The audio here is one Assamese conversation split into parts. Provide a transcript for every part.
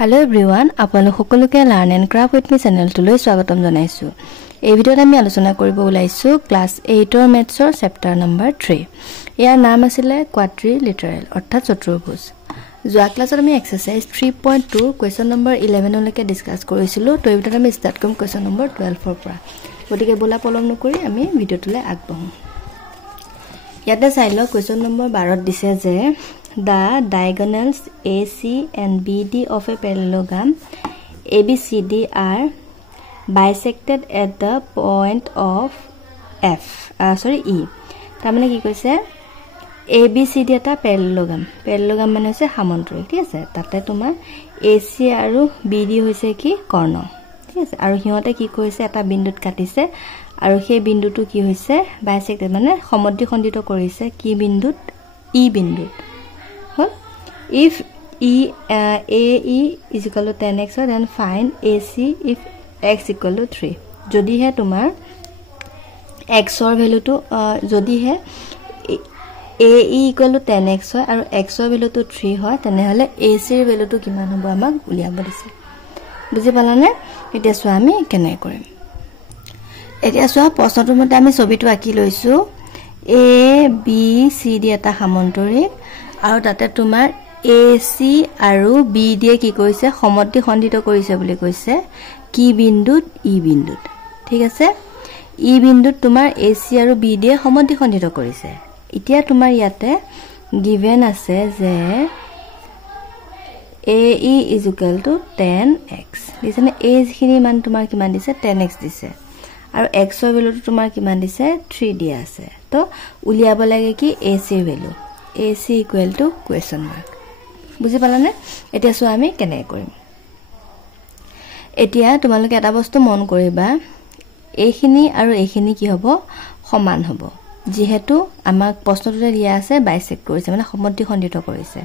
Hello everyone, আপোনালোক সকলোকে Learn and Craft with me channel লৈ স্বাগতম জনাইছো। এই ভিডিঅ'ত আমি আলোচনা কৰিব ওলাইছো ক্লাস 8 ৰ মেথছৰ চেপ্টাৰ নম্বৰ 3। ইয়াৰ নাম আছিল quadrilateral অৰ্থাৎ চতুৰ্ভুজ। যোৱা ক্লাছত আমি এক্সাৰসাইজ 3.2 কোৱেশ্চন নম্বৰ 11 লৈকে ডিসকাস কৰিছিলো। তো এই ভিডিঅ'ত আমি স্টাৰ্ট কৰিম কোৱেশ্চন নম্বৰ 12 ৰ পৰা। গতিকে বলা পলম নকৰি আমি ভিডিঅ'টোলৈ আগবাঢ়ো। ইয়াতে চাই লও কোৱেশ্চন নম্বৰ 12 ত দিছে যে the diagonals AC and BD of a parallelogram ABCD are bisected at the point of E. তাৰমানে কি কৈছে ABCD এটা parallelogram মানে হৈছে সামন্তৰিক, ঠিক আছে। তাতে তোমাৰ AC আৰু BD হৈছে কি কৰ্ণ, ঠিক আছে। আৰু হিহঁতে কি কৰিছে এটা বিন্দুত কাটিছে আৰু সেই বিন্দুটো কি হৈছে bisected মানে সমদ্বিখণ্ডিত কৰিছে কি বিন্দুত E বিন্দুত। If AE is equal to 10x, then find AC if x equal to 3. যদি হে তোমাৰ x ৰ ভ্যালু তো যদি হে AE equal to 10x হয় আৰু x ৰ ভ্যালু তো 3 হয় তেনেহলে AC ৰ ভ্যালু তো কিমান হ'ব আমাক উলিয়াব দিছে। বুজি পালানে? এতিয়া চোৱা আমি কেনে কৰিম। এতিয়া চোৱা প্ৰশ্নটোৰ মতে আমি ছবিটো আঁকি লৈছো। A B C D এটা সামন্তৰিক আৰু তাতে তোমাৰ AC আৰু BD কি কৈছে সমদ্বিখণ্ডিত কৰিছে বুলি কৈছে কি বিন্দুত E বিন্দুত, ঠিক আছে। E বিন্দুত তোমাৰ AC আৰু BD সমদ্বিখণ্ডিত কৰিছে। এতিয়া তোমাৰ ইয়াতে গিভেন আছে যে AE is equal to 10x দিছে নে। A খিনি মান তোমাৰ কিমান দিছে 10x দিছে আৰু x ৰ ভ্যালুটো তোমাৰ কিমান দিছে 3 দিয়া আছে। তো উলিয়াব লাগে কি AC ৰ value. AC equal to question mark। বুজি পালানে? এতিয়া চোৱা আমি কেনে কৰিম। এতিয়া তোমালোকে এটা বস্তু মন কৰিবা এইখিনি আৰু এইখিনি কি হ'ব সমান হ'ব। যেহেতু আমাক প্ৰশ্নটোতে দিয়া আছে বাইসেক্ট কৰিছে মানে সমদ্বিখণ্ডিত কৰিছে।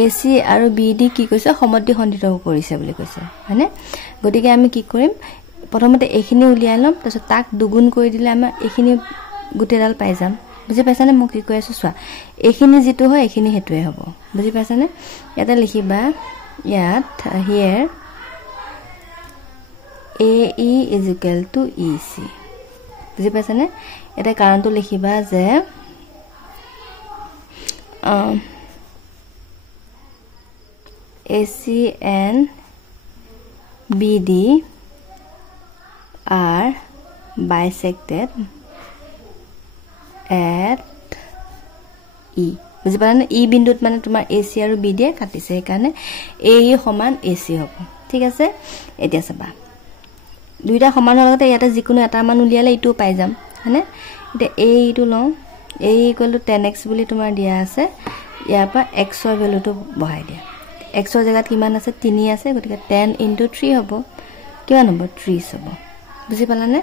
AC আৰু BD কি কৈছে সমদ্বিখণ্ডিত কৰিছে বুলি কৈছে, হয়নে? গতিকে আমি কি কৰিম প্ৰথমতে এইখিনি উলিয়াই লম, তাৰপিছত তাক দুগুণ কৰি দিলে আমাৰ এইখিনি গুটেডাল পাই যাম। বুজি পাইছানে মই কি কৈ আছো? চোৱা এইখিনি যেটো হয় এইখিনি হেতুৱে হ'ব। বুজি পাইছানে? ইয়াতে লিখিবা ইয়াত here AE is equal to EC। বুজি পাইছানে? এটা কাৰণটো লিখিবা যে AC and BD are bisected at E। বুজি পালানে? E বিন্দুত মানে তোমাৰ AC আৰু BD কাটিছে সেইকাৰণে AE সমান AC হ'ব, ঠিক আছে। এতিয়া চাবা দুইটা সমান হোৱাৰ লগতে ইয়াতে যিকোনো এটা মান উলিয়ালে ইটো পাই যাম, হয়নে? এতিয়া AE টো লওঁ। AE equal to 10x বুলি তোমাৰ দিয়া আছে। ইয়াৰ পৰা x ৰ ভ্যালুটো বহাই দিয়া। x ৰ জায়গাত কিমান আছে 3 আছে, গতিকে 10 * 3 হ'ব কিমান হ'ব 30 হ'ব। বুজি পালানে?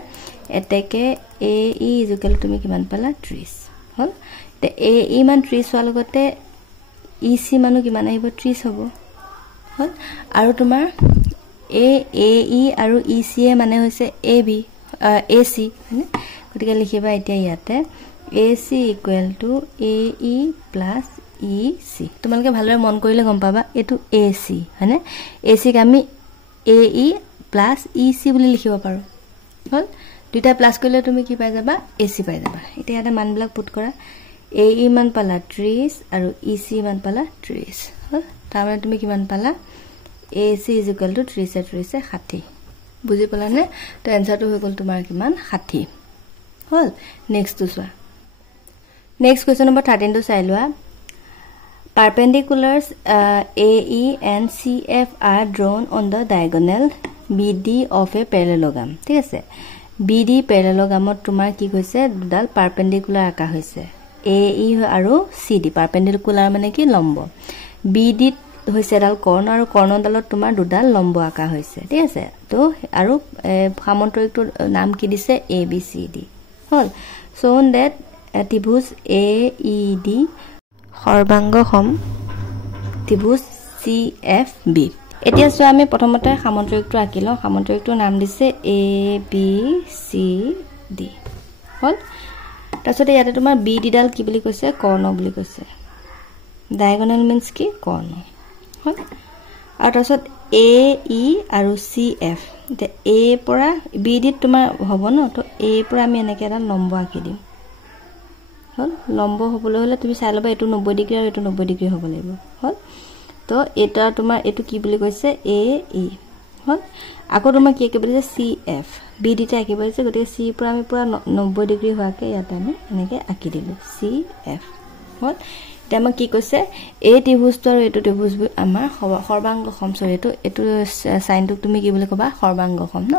এতেকে AE is equal to তুমি কিমান পালা 30 হল। তে AE মান 30 হোৱাৰ লগতে EC মানো কিমান আহিব 30 হ'ব হল। আৰু তোমাৰ AE আৰু EC মানে হৈছে AB AC, হয়নে? গতিকে লিখিবা এতিয়া ইয়াতে AC equal to AE plus EC। তোমালোকে ভালদৰে মন কৰিলে গম পাবা এটো AC, হয়নে? AC ক আমি AE plus EC বুলি লিখিব পাৰো হল। দুইটা প্লাস কৰিলে তুমি কি পাই যাবা AC পাই যাবা। এতিয়া ইয়াতে মানবিলাক পুট কৰা। AE মান পালা 30 আৰু EC মান পালা 30 হল। তাৰমানে তুমি কিমান পালা AC is equal to 30 60। বুজি পালানে? তো এনসাৰটো হৈ গল তোমাৰ কিমান 60 হল। নেক্সট টু চোৱা। নেক্সট কোৱেশ্চন নম্বৰ 13 টো চাই লোৱা। Perpendiculars AE and CF are drawn on the diagonal BD of a parallelogram। ঠিক আছে। BD parallelogramত তোমাৰ কি কৈছে দুডাল পাৰপেন্ডিকুলাৰ আঁকা হৈছে AE আৰু CD। পাৰপেন্ডিকুলাৰ মানে কি লম্ব। BD হৈছে এডাল কৰ্ণ আৰু কৰ্ণডালত তোমাৰ দুডাল লম্ব আঁকা হৈছে, ঠিক আছে। তো আৰু সামন্তৰিকটোৰ নাম কি দিছে ABCD hall. shown that ত্ৰিভুজ AED সৰ্বাংগসম ত্ৰিভুজ CFB। এতিয়া চোৱা আমি প্ৰথমতে সামন্তৰিকটো আঁকি লওঁ। সামন্তৰিকটোৰ নাম দিছে ABCD হল। তাৰপিছত ইয়াতে তোমাৰ BD ডাল কি বুলি কৈছে কৰ্ণ বুলি কৈছে। ডায়াগোনাল মিন্স কি কৰ্ণ হল। আৰু তাৰপিছত এ ই আৰু চি এফ এতিয়া এ পৰা বি ডিত তোমাৰ হ'ব ন তো এ পৰা আমি এনেকৈ এটা লম্ব আঁকি দিম হ'ল লম্ব হ'বলৈ হ'লে তুমি চাই ল'বা এইটো 90 ডিগ্ৰী আৰু এইটো 90 ডিগ্ৰী হ'ব লাগিব হ'ল তো এটা তোমাৰ এইটো কি বুলি কৈছে এ ই হ'ল আকৌ তোমাৰ কি আঁকিব দিছে চি এফ বি ডিতে আঁকিব দিছে গতিকে চি পৰা আমি পুৰা 90 ডিগ্ৰী হোৱাকৈ ইয়াতে আমি এনেকৈ আঁকি দিলোঁ চি এফ হ'ল এতিয়া আমাক কি কৈছে এই ত্ৰিভুজটো আৰু এইটো ত্ৰিভুজ আমাৰ সৰ্বাংগসম সৰি এইটো সাইনটোক তুমি কি বুলি ক'বা সৰ্বাংগসম ন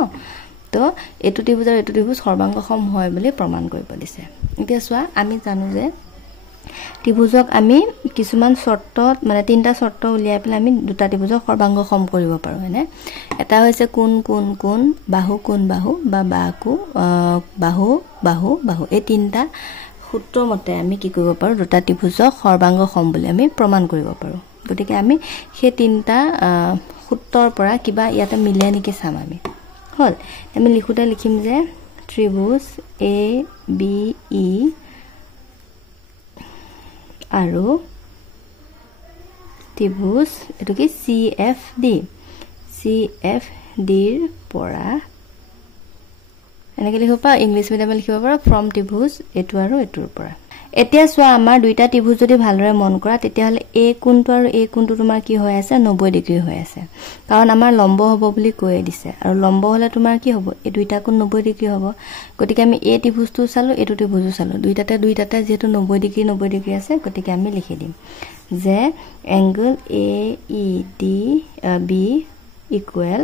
তো এইটো ত্ৰিভুজ আৰু এইটো ত্ৰিভুজ সৰ্বাংগসম হয় বুলি প্ৰমাণ কৰিব দিছে এতিয়া চোৱা আমি জানো যে ত্ৰিভুজক আমি কিছুমান শৰ্তত মানে তিনটা শৰ্ত উলিয়াই পেলাই আমি দুটা ত্ৰিভুজক সৰ্বাংগসম কৰিব পাৰো হয়নে এটা হৈছে কোণ কোণ কোণ বাহু কোণ বাহু বা বাহু বাহু বাহু বাহু এই তিনটা সূত্ৰ মতে আমি কি কৰিব পাৰো দুটা ত্ৰিভুজক সৰ্বাংগসম বুলি আমি প্ৰমাণ কৰিব পাৰো গতিকে আমি সেই তিনটা সূত্ৰৰ পৰা কিবা ইয়াতে মিলে নেকি চাম আমি হল আমি লিখোতে লিখিম যে ত্ৰিভুজ এ বি ই আৰু ত্ৰিভুজ এটো কি চি এফ ডিৰ পৰা এনেকৈ লিখিব পাৰা ইংলিছ মিডিয়ামে লিখিব পাৰা ফ্ৰম ত্ৰিভুজ এটো আৰু এটোৰ পৰা এতিয়া চোৱা আমাৰ দুইটা ত্ৰিভুজ যদি ভালদৰে মন কৰা তেতিয়া হলে এ কোণটো আৰু এ কোণটো তোমাৰ কি হৈ আছে 90 ডিগ্ৰী হৈ আছে কাৰণ আমাৰ লম্ব হ'ব বুলি কৈ দিছে আৰু লম্ব হলে তোমাৰ কি হ'ব এই দুইটা কোণ 90 ডিগ্ৰী হ'ব গতিকে আমি এ ত্ৰিভুজটো চালো এটো ত্ৰিভুজটো চালো দুইটাতে যেহেতু 90 ডিগ্ৰী আছে গতিকে আমি লিখি দিম যে angle A E D B equal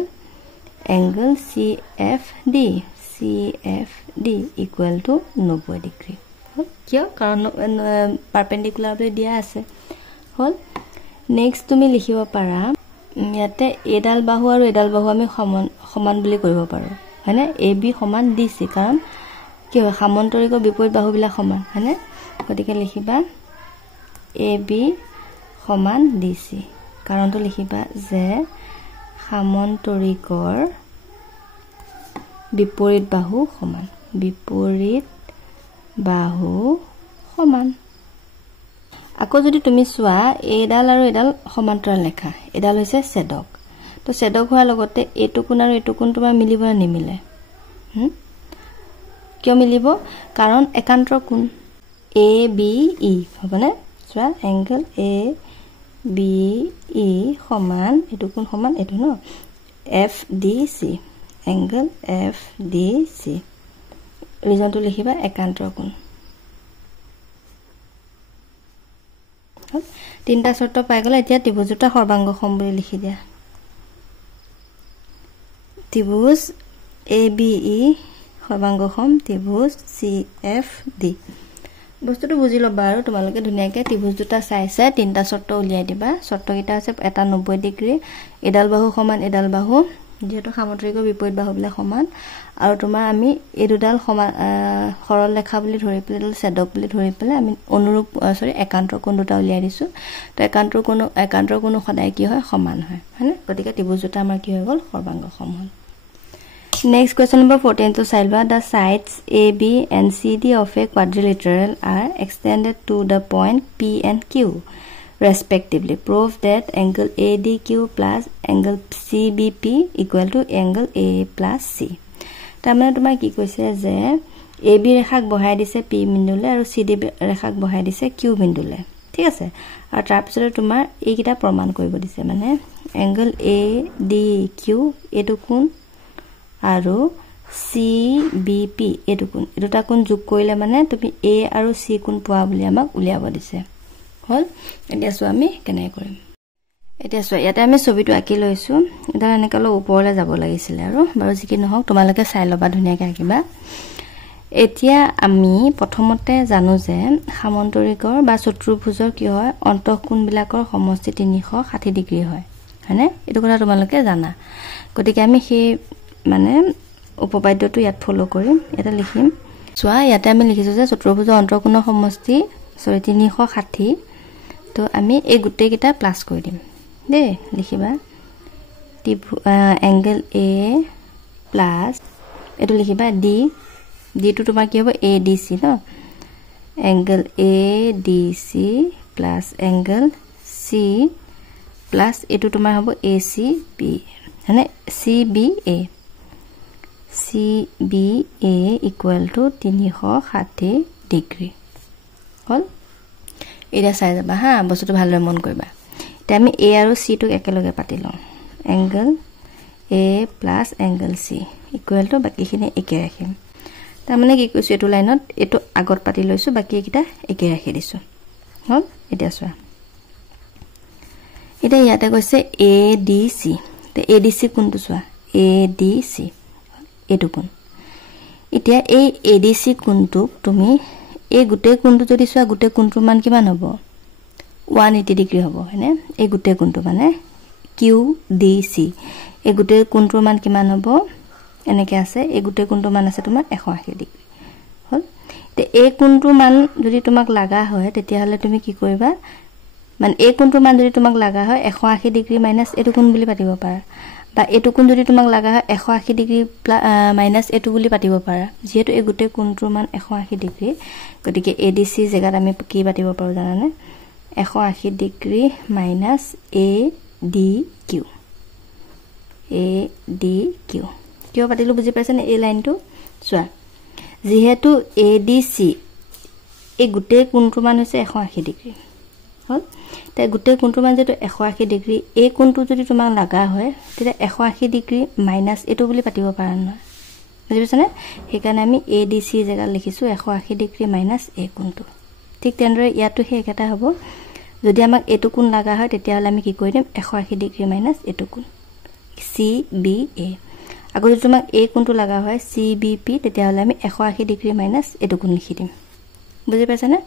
angle C F D equal to 90 degree কিয় কাৰণ পাৰপেন্ডিকুলাৰ বুলি দিয়া আছে হল নেক্সট তুমি লিখিব পাৰা ইয়াতে এডাল বাহু আৰু এডাল বাহু আমি সমান বুলি কৰিব পাৰো হয়নে এ বি সমান ডিসি কাৰণ কি হয় সামন্তৰিকৰ বিপৰীত বাহুবিলাক সমান হয়নে গতিকে লিখিবা এ বি সমান ডিসি কাৰণটো লিখিবা যে সামন্তৰিকৰ বিপৰীত বাহু সমান আকৌ যদি তুমি চোৱা এডাল আৰু এডাল সমান্তৰাল ৰেখা এডাল হৈছে ছেদক তো ছেদক হোৱাৰ লগতে এইটো কোণ আৰু এইটো কোণ তোমাৰ মিলিব নে নিমিলে কিয় মিলিব কাৰণ একান্তৰ কোণ এ বি ই হবনে চোৱা এংগল এ বি ই সমান এইটো কোণ সমান এইটো ন এফ ডি সি এংগল এফ ডি সি ৰিজনটো লিখিবা একান্তৰ কোণ তিনটা শৰ্ত পাই গলে এতিয়া ত্ৰিভুজ দুটা সৰ্বাংগসম বুলি লিখি দিয়া ত্ৰিভুজ এ বি ই সৰ্বাংগসম ত্ৰিভুজ চি এফ ডি বস্তুটো বুজি লবা আৰু তোমালোকে ধুনিয়াকে ত্ৰিভুজ দুটা চাইছে তিনটা শৰ্ত উলিয়াই দিবা শৰ্তকেইটা আছে এটা 90 ডিগ্ৰী এডাল বাহু সমান এডাল বাহু যেহেতু সামন্তৰিকৰ বিপৰীত বাহুবিলাক সমান আৰু তোমাৰ আমি এই দুডাল সমান সৰল ৰেখা বুলি ধৰি পেলাই ছেদক বুলি ধৰি পেলাই আমি অনুৰূপ একান্তৰ কোণ দুটা উলিয়াই দিছো তো একান্তৰ কোণ সদায় কি হয় সমান হয় হয়নে গতিকে ত্ৰিভুজ দুটা আমাৰ কি হৈ গল সৰ্বাংগসম হ'ল next question number 14 to Salva the sides AB and CD of a quadrilateral are extended to the point P and Q respectively prove that angle ADQ plus angle CBP equal to angle A plus C তাৰমানে তোমাৰ কি কৈছে যে AB ৰেখাক বহাই দিছে P বিন্দুলে আৰু CD ৰেখাক বহাই দিছে Q বিন্দুলে ঠিক আছে আৰু তাৰ পিছতে তোমাৰ এইকিটা প্ৰমাণ কৰিব দিছে মানে angle ADQ এটো কোণ আৰু CBP এটো কোণ দুটা কোণ যোগ কৰিলে মানে তুমি A আৰু C কোণ পোৱা বুলি আমাক উলিয়াব দিছে হল এতিয়া সো আমি কেনে কৰিম এতিয়া সো ইয়াতে আমি ছবিটো আঁকি লৈছো এটা এনেকলো ওপৰলে যাব লাগিছিল আৰু বাৰু যিকি নহওক তোমালোকে চাই লবা ধুনিয়াকে আঁকিবা এতিয়া আমি প্ৰথমতে জানো যে সামন্তৰিকৰ বা চতুৰ্ভুজৰ কি হয় অন্তঃকোণবিলাকৰ সমষ্টি 360 ডিগ্ৰী হয় হয়নে এটো কথা তোমালোকে জানা গতিকে আমি সেই মানে উপপাদ্যটো ইয়াত ফলো কৰিম এটা লিখিম চোৱা ইয়াতে আমি লিখিছো যে চতুৰ্ভুজৰ অন্তঃকোণৰ সমষ্টি 360 তো আমি এই গুটেই কিটা প্লাস কৰি দিম দে লিখিবা এংগল এ প্লাস এটো লিখিবা ডি ডি টু তোমাৰ কি হ'ব এ ডি সি ন angle A D C plus angle C plus এটো তোমাৰ হ'ব ACB মানে CBA ইকুয়াল টু 360 ডিগ্ৰী হল এটা চাই যাবা হা বস্তুটো ভালদৰে মন কৰিবা তে আমি A আৰু C টো একেলগে পাতি লওঁ angle A plus angle C equal to বাকিখিনি একে ৰাখিম তাৰ মানে কি কৈছো এটো লাইনত এটো আগত পাতি লৈছো বাকি কিটা একে ৰাখি দিছো হল এটা চোৱা এটা ইয়াতে কৈছে ADC তে ADC কোনটো চোৱা ADC এটো কোন এতিয়া এই ADC কোনটো তুমি এই গুটে কোনটো যদি চোৱা গুটে কোনটোৰ মান কিমান হ'ব 180 ডিগ্ৰী হ'ব হয়নে এই গুটে কোনটো মানে QDC এই গুটে কোনটোৰ মান কিমান হ'ব এনেকে আছে এই গুটে কোনটো মান আছে তোমাৰ 180 ডিগ্ৰী হল তে এই কোনটো মান যদি তোমাক লাগা হয় তেতিয়া হলে তুমি কি কৰিবা মানে এই কোনটো মান যদি তোমাক লাগা হয় 180 ডিগ্ৰী মাইনাস এটো কোন বুলি পাতিব পাৰা বা এটো কোন যদি তোমাক লাগা হয় 180 ডিগ্ৰী মাইনাস এটো বুলি পাতিব পাৰা যেহেতু এই গুটে কোনটোৰ মান 180 ডিগ্ৰী গতিকে ADC জায়গাত আমি কি পাতিব পাৰো জানানে 180 ডিগ্ৰী মাইনাস ADQ কিয় পাতিলো বুজি পাইছানে এই লাইনটো চোৱা যেহেতু ADC এই গুটে কোনটোৰ মান হৈছে 180 ডিগ্ৰী হল তে গুটে কোনটো মান যেটো 180 ডিগ্ৰী এই কোনটো যদি তোমাক লাগা হয় তেতিয়া 180 ডিগ্ৰী মাইনাস এটো বুলি পাতিব পাৰা না বুজি পাইছানে হেকাৰণে আমি ADC জায়গা লিখিছো 180 ডিগ্ৰী মাইনাস এ কোনটো ঠিক তেনেদৰে ইয়াতো হে একেটা হ'ব যদি আমাক এটো কোন লাগা হয় তেতিয়া হলে আমি কি কৰি দিম 180 ডিগ্ৰী মাইনাস এটো কোন CBA আগৰ যদি তোমাক এ কোনটো লাগা হয় CBP তেতিয়া হলে আমি 180 ডিগ্ৰী মাইনাস এটো কোন লিখি দিম বুজি পাইছানে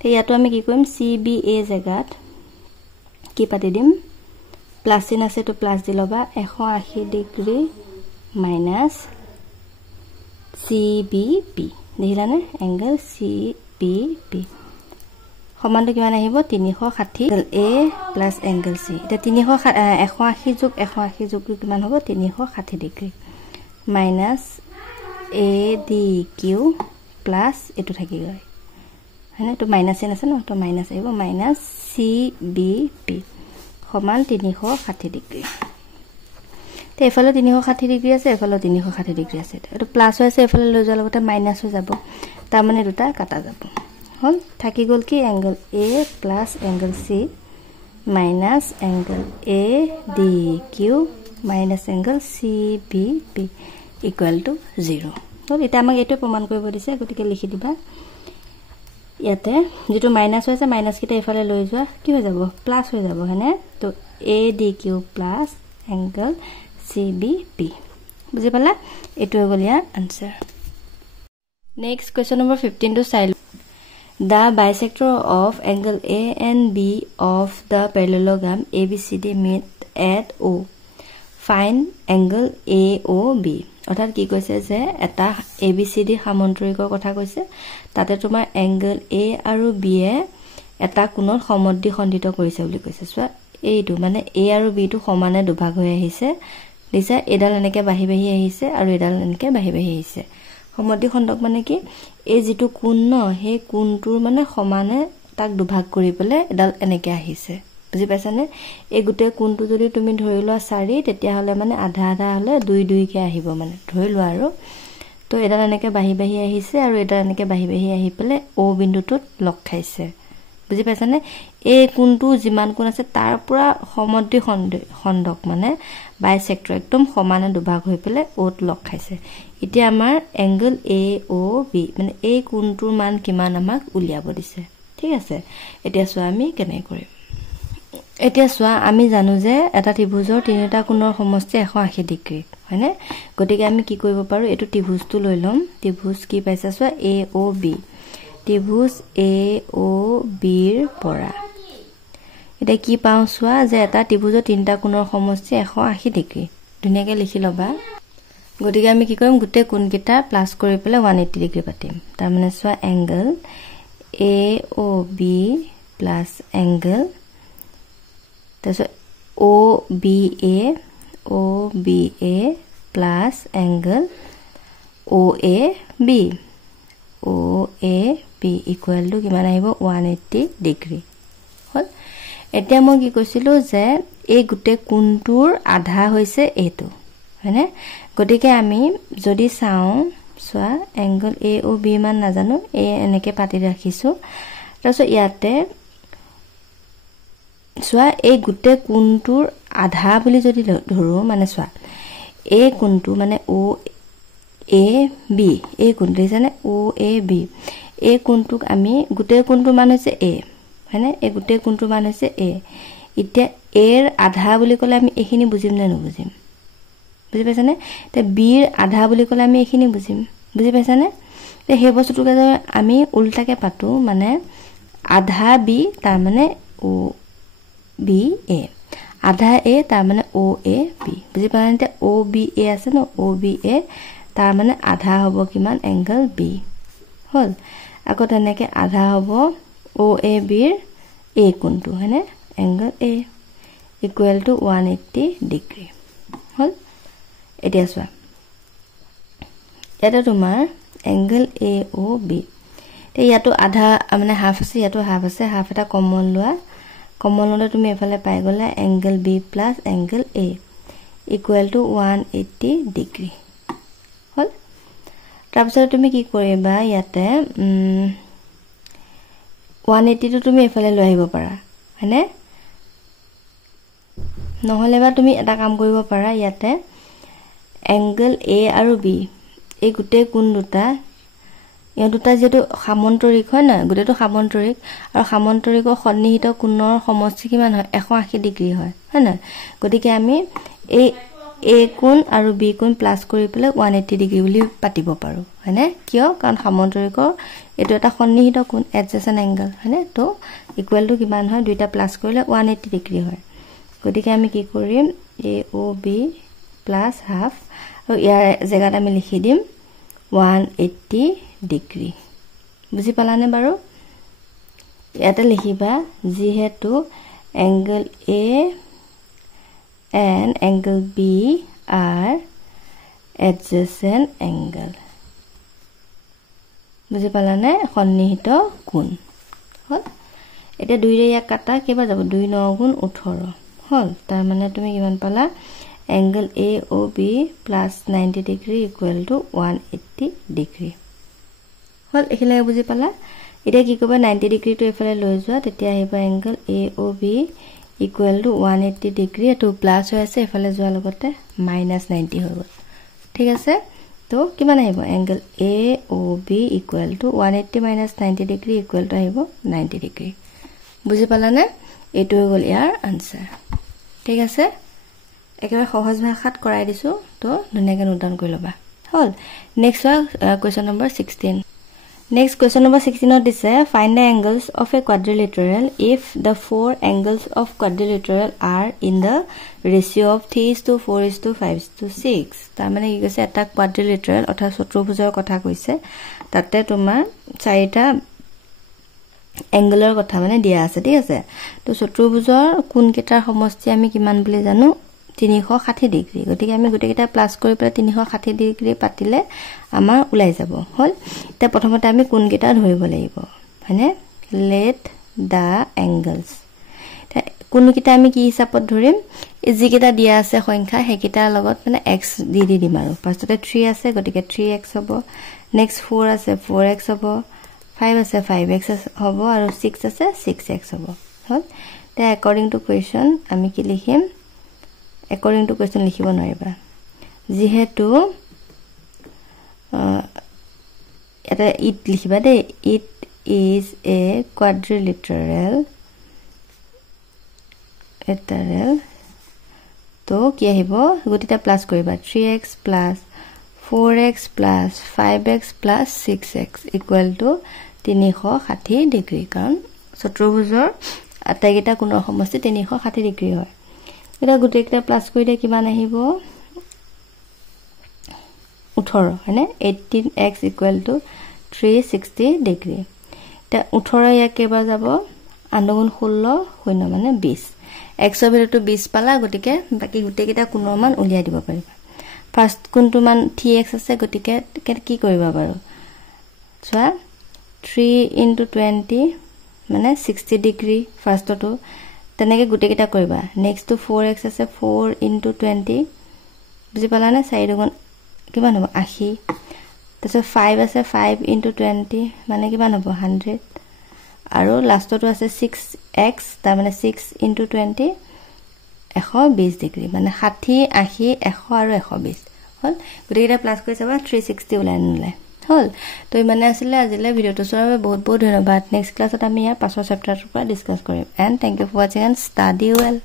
তে ইয়াতো আমি কি কৰিম CBA জায়গাত কি পাতি দিম প্লাস চিন আছে তো প্লাস দি লবা 180 ডিগ্ৰী মাইনাস CBP দেখিলানে এংগল CBP সমানটো কিমান আহিব 360 A প্লাস এংগল C এটা 180 যোগ 180 যোগ কিমান হ'ব 360 ডিগ্ৰী মাইনাস ADQ প্লাস এটো থাকি গয় হয়নে তো মাইনাস চিন আছে ন তো মাইনাস আহিব মাইনাস CBP সমান 360 ডিগ্ৰী তে এফালে 360 ডিগ্ৰী আছে এফালে 360 ডিগ্ৰী আছে এটো প্লাস হৈ আছে এফালে লৈ যোৱাৰ লগতে মাইনাস হৈ যাব তাৰ মানে দুটা কাটা যাব হল থাকি গল কি angle A plus angle C minus angle ADQ minus angle CBP equal to 0 হল এটা আমাক এটো প্ৰমাণ কৰিব দিছে গতিকে লিখি দিবা ইয়াতে যেটো মাইনাস হৈছে মাইনাস কিটা এফালে লৈ যোৱা কি হৈ যাব প্লাস হৈ যাব হয়নে তো ADQ প্লাস এংগল CBP বুজি পালা এটো হৈ গল ইয়াৰ আনসাৰ নেক্সট কোৱেশ্চন নম্বৰ 15 টু চাই The bisector of angle A and B of the parallelogram ABCD meet at O. Find angle AOB. অৰ্থাৎ কি কৈছে যে এটা ABCD সমান্তৰিকৰ কথা কৈছে তাতে তোমাৰ angle A আৰু B এ এটা কোণৰ সমদ্বিখণ্ডিত কৰিছে বুলি কৈছে চোৱা এইটো মানে A আৰু B টো সমানে দুভাগ হৈ আহিছে দিছা এডাল এনেকে বাহি বাহি আহিছে আৰু এডাল এনেকে বাহি বাহি আহিছে সমদ্বিখণ্ডক মানে কি এই যেটো কোণ ন হে কোণটোৰ মানে সমানে তাক দুভাগ কৰি পেলে এডাল এনেকে আহিছে বুজি পাইছানে এই গুটে কোণটো যদি তুমি ধৰি লোৱা 4 তেতিয়া হলে মানে আধা আধা হলে 2 2 কে আহিব মানে ধৰি লোৱা আৰু তো এডাল এনেকে বাহি বাহি আহিছে আৰু এডাল এনেকে বাহি বাহি আহি পেলে O বিন্দুটোত লগ খাইছে বুজি পাইছানে এই কোণটো যিমান কোণ আছে তাৰ পৰা সমদ্বিখণ্ডক মানে বাইসেক্টৰ একদম সমানে দুভাগ হৈ পেলে ওত লগ খাইছে এতিয়া আমাৰ এংগল AOB মানে এই কোণটোৰ মান কিমান আমাক উলিয়াব দিছে ঠিক আছে এতিয়া চোৱা আমি কেনে কৰিম এতিয়া চোৱা আমি জানো যে এটা ত্ৰিভুজৰ তিনিটা কোণৰ সমষ্টি 180 ডিগ্ৰী হয়নে গতিকে আমি কি কৰিব পাৰো এটো ত্ৰিভুজটো লৈ লম ত্ৰিভুজ কি পাইছা চোৱা AOB ত্ৰিভুজ AOB ৰ পৰা এটা কি পাও চোৱা যে এটা ত্ৰিভুজৰ তিনিটা কোণৰ সমষ্টি 180 ডিগ্ৰী ধুনিয়াকে লিখি লবা গতিকে আমি কি কৰিম গুটে কোণকিটা প্লাস কৰি পেলে 180 ডিগ্ৰী পাতিম তাৰ মানে চোৱা এংগল AOB প্লাস এংগল তাছত OBA plus angle OAB equal to কিমান আহিব 180 ডিগ্ৰী হল এতিয়া মই কি কৈছিলো যে এই গুটে কোণটোৰ আধা হৈছে এইটো হয়নে গতিকে আমি যদি চাও সোয়া এংগল এ ও বি মান নাজানো এ এনেকে পাতি ৰাখিছো তাৰছত ইয়াতে সোয়া এই গুটে কোণটোৰ আধা বুলি যদি ধৰো মানে সোয়া এই কোণটো মানে ও এ বি এই কোণটো জানে ও এ বি এই কোণটোক আমি গুটে কোণটোৰ মান হৈছে এ হয়নে এই গুটে কোণটোৰ মান হৈছে এ এতিয়া এৰ আধা বুলি কলে আমি এখিনি বুজিম না নুবুজিম বুজি পাইছানে তে বিৰ আধা বুলি কলে আমি এখিনি বুজিম বুজি পাইছানে তে হে বস্তুটোকে আমি উল্টাকে পাতো মানে আধা বি তাৰ মানে ও বি এ আধা এ তাৰ মানে ও এ বি বুজি পালানে তে ও বি এ আছে ন ও বি এ তাৰ মানে আধা হ'ব কিমান এংগল বি হল আকৌ তেনেকে আধা হ'ব ও এ বিৰ এ কোণটো হয়নে angle A equal to 180 degree হল এতিয়া চোৱা এটা তোমাৰ এংগল এ ও বি তে ইয়াতো আধা মানে হাফ আছে ইয়াতো হাফ আছে হাফ এটা কমন লোৱা কমন ললে তুমি এফালে পাই গলা angle B plus angle A equal to 180 degree হল তাৰপিছত তুমি কি কৰিবা ইয়াতে 180 টো তুমি এফালে লৈ আহিব পাৰা হয়নে নহলে বা তুমি এটা কাম কৰিব পাৰা ইয়াতে এংগল এ আৰু বি এই গুটে কোণ দুটা ইয়া দুটা যেটো সমান্তৰিক হয় না গুটেটো সমান্তৰিক আৰু সমান্তৰিকৰ সন্নিহিত কোণৰ সমষ্টি কিমান হয় 180 ডিগ্ৰী হয় না গতিকে আমি এই এ কোণ আৰু বি কোণ প্লাস কৰি পেলে 180 ডিগ্ৰী বুলি পাতিব পাৰো হয়নে কিয় কাৰণ সমান্তৰিকৰ এটো এটা সন্নিহিত কোণ এডজেসেন্ট এংগল হয়নে তো ইকুৱেল টু কিমান হয় দুইটা প্লাস কৰিলে 180 ডিগ্ৰী হয় গতিকে আমি কি কৰিম এ ও বি প্লাস হাফ আৰু ইয়াৰ জায়গাত আমি লিখি দিম 180 ডিগ্ৰী বুজি পালানে বাৰু ইয়াতে লিখিবা যেহেতু angle A and angle B are adjacent angle বুজি পালানে সন্নিহিত কোণ হল এটা দুই ৰে এক কাটা কিবা যাব 2 9 গুণ 18 হল তাৰ মানে তুমি কিমান পালা angle A O B plus 90 degree equal to 180 degree হল এখিলে বুজি পালা এটা কি কবা 90 ডিগ্ৰী টো এফালে লৈ যোৱা তেতিয়া আহিবা angle A O B equal to 180 degree to plus হৈ আছে এফালে যোৱা লগতে -90 হৈ গল ঠিক আছে তো কিমান আহিব angle A O B equal to 180 90 degree equal to আহিব 90 degree বুজি পালানে এটো হৈ গল ইয়াৰ আনসাৰ ঠিক আছে একেবাৰে সহজ ভাষাত কৰাই দিছো তো ধুনীয়াকৈ নোট ডাউন কৰি লবা হল next question number 16 Next question number 16 is find the angles of a quadrilateral if the four angles of quadrilateral are in the ratio of 3:4:5:6 তাৰ মানে কি কৈছে এটা quadrilateral অৰ্থাৎ চতুৰ্ভুজৰ কথা কৈছে তাতে তোমাৰ চাৰিটা এংগলৰ কথা মানে দিয়া আছে ঠিক আছে তো চতুৰ্ভুজৰ কোন কেটাৰ সমষ্টি আমি কিমান বুলি জানো 360 ডিগ্ৰী গতিকে আমি গুটে কেটা প্লাস কৰি পেলাই 360 ডিগ্ৰী পাতিলে আমাৰ উলাই যাব হল তে প্ৰথমতে আমি কোন কেটা ধৰিব লাগিব মানে লেট দা এংগলস কোন কেটা আমি কি হিচাপত ধৰিম যি কেটা দিয়া আছে সংখ্যা হেকিটাৰ লগত মানে x দি দিম আৰু ফাৰ্ষ্টতে 3 আছে গতিকে 3x হ'ব নেক্সট 4 আছে 4x হ'ব 5 আছে 5x হ'ব আৰু 6 আছে 6x হ'ব হল তে according to question আমি কি লিখিম according to question লিখিব নোৱাৰিবা যেহেতু এটা it লিখিবা দে it is a quadrilateral তো কি আহিব গটিটা প্লাস কৰিবা 3x plus 4x plus 5x plus 6x equal to 360 degree কাৰণ চতুৰ্ভুজৰ আটাইকেইটা কোণৰ সমষ্টি 360 ডিগ্ৰী হয় এটা গুটেকেটা প্লাস কৰিলে কিমান আহিব 18 হয়নে 18x equal to 360 ডিগ্ৰী তে 18 ইয়াক কেবাৰ যাব 8 গুণ 16 শূন্য মানে 20 x ৰ ভিতৰটো 20 পালা গটিকে বাকি গুটেকেটা কোণৰ মান উলিয়াই দিব পাৰিবা ফাৰ্স্ট কোণটো মান 3x আছে গটিকে কি কৰিবা বাৰু চোৱা 3 into 20 মানে 60 ডিগ্ৰী ফাৰ্স্টটো তেনেকৈ গোটেইকেইটা কৰিবা নেক্সট টু 4x আছে 4 * 20 বুজি পালা না 4 দুগুণ কিমান হ'ব 80 তাৰপিছত 5 আছে 5 * 20 মানে কিমান হ'ব 100 আৰু লাষ্টটো আছে 6x তাৰ মানে 6 * 20 120 ডিগ্ৰী মানে 60 80 100 আৰু 120 হল গোটেইকেইটা প্লাস কৰি চাবা 360 ওলাই নলাই হল তো মানে আসলে আজিলে ভিডিওটো চোৱাৰ বাবে বহুত বহুত ধন্যবাদ নেক্সট ক্লাছত আমি ইয়াৰ 5 চেপ্টাৰটোৰ পৰা ডিসকাস কৰিম and thank you for watching and study well